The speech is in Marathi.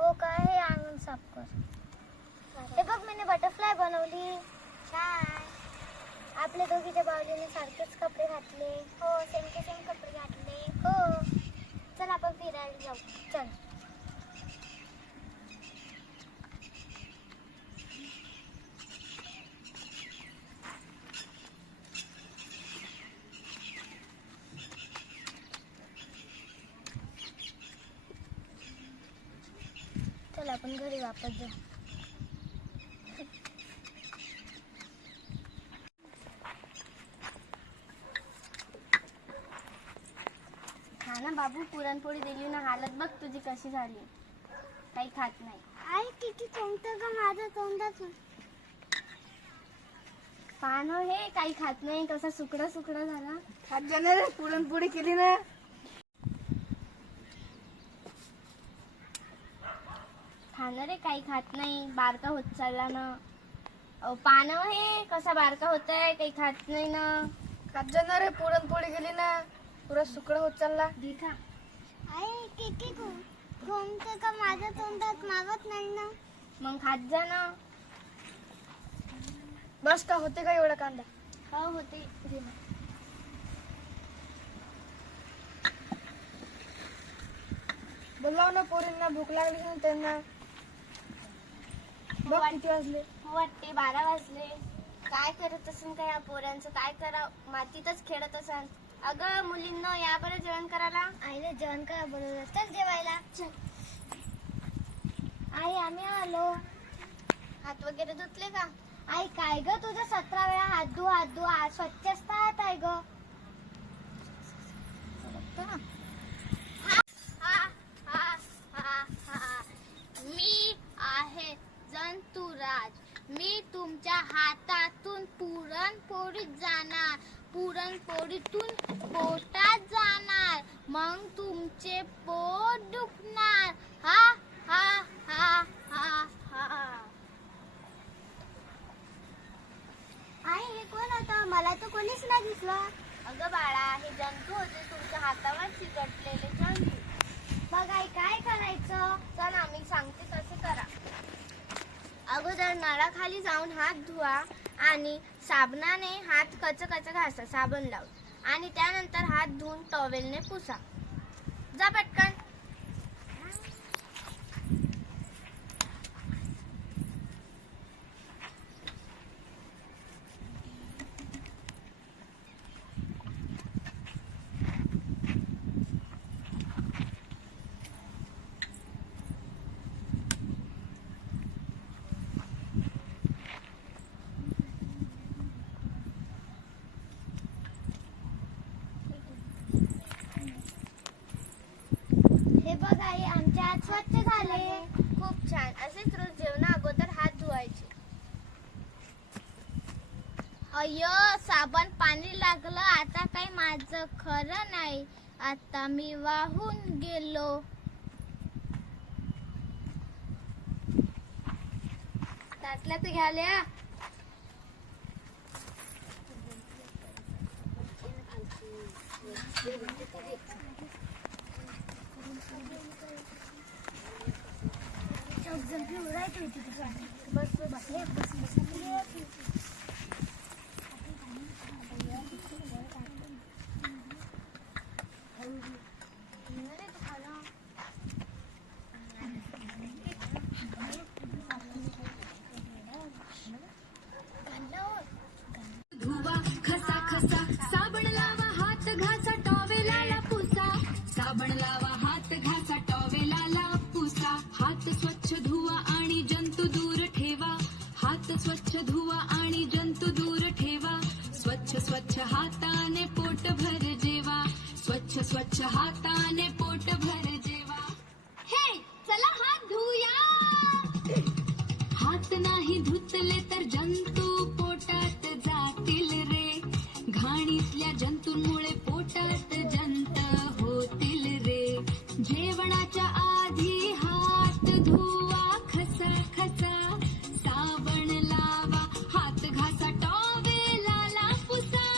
हो का? हे अंगण साफ कर. हे बघ, मी बटरफ्लाय बनवली. छान. आपल्या दोघीच्या बावलीने सारखेच कपडे घातले. हो, सेम टू सेम कपडे घातले. हो. चल आपण फिरायला जाऊ. चल. चल आपण घरी वापस जाऊ. हा ना बाबू, पुरणपोळी दिली ना, हालत बघ तुझी कशी झाली. काही खात नाही. आई किती तोंडतं का माझ्या तोंडातून. पान हे काही खात नाही, कसा सुकडा सुकडा झाला. खात जाणार, पुरणपोळी केली ना. खाणार रे, काही खात नाही, बारका होत चालला ना. पान हे कसा बारका होत आहे, काही खात नाही ना. खात जाणार, पुरणपोळी केली ना, पुरा सुकडा होत चालला. दिखा आई किती घुमते का माझ्या तोंडात, मागत नाही ना. मग खात जा ना. बस का, होते का एवढा कांदा? हो होते. बोलाव ना पोरींना, भूक लागली ना त्यांना. बघ किती वाजले. हो वाटते 12 वाजले. काय करत असेल का या पोरांचं, काय करा, मातीतच खेळत असाल. अगं मुलींनो, या बरं जेवण करायला. आईने जेवण करा बोलवलं, चल जेवायला. चल आई, आम्ही आलो. हात वगैरे धुतले का? आई काय ग, तुझं 17 वेळा हात धु हात धु, आज स्वच्छ असतात आहे ग. मी आहे जंतुराज. मी तुमच्या हातातून पुरणपोळी जाणार, पुरणपोळीतून पोटात जाणार, मग तुमचे पोट दुखणार. हा हा हा हा हा. आई हे कोण होतं? मला तर कोणीच नाही दिसलं. अगं बाळा, हे जंतू होते तुमच्या हातावर चिकटलेले जंतू. बघ आई, काय करायचं? चल आम्ही सांगते तसं करा. अगोदर नळाखाली जाऊन हात धुवा आणि साबणाने हात कच घासा, साबण लावून, आणि त्यानंतर हात धुवून टॉवेलने पुसा. जा पटकन. हे बघ आई, आमचे हात स्वच्छ झाले. खूप छान. असेच रोज जेवणा अगोदर हात धुवायचे. अय्यो, साबण पाणी लागलं. आता काही माझं खरं नाही. आता मी वाहून गेलो. ताटल्या तर घ्याल्या. बस बस बस. धुवा खसा खसा, साबण लावा हात घासा, टॉवेलाला पुसा. साबण लावा हात घासा, टॉवेलाला पुसा. हात स्वच्छ धुवा आणि जंतू दूर ठेवा. हात स्वच्छ धुवा आणि जंतू दूर ठेवा. स्वच्छ स्वच्छ हाताने पोट भर जेवा. स्वच्छ स्वच्छ हाताने पोट भर जेवा. हे चला हात धुया. हात नाही धुतले तर जंतू पोटात जातील रे. घाणीतल्या जंतूंमुळे पोटात जंत होतील रे. जेवणाच्या आधी हात धुवा खसा खसा. साबण लावा हात घासा, टॉवेलाला पुसा.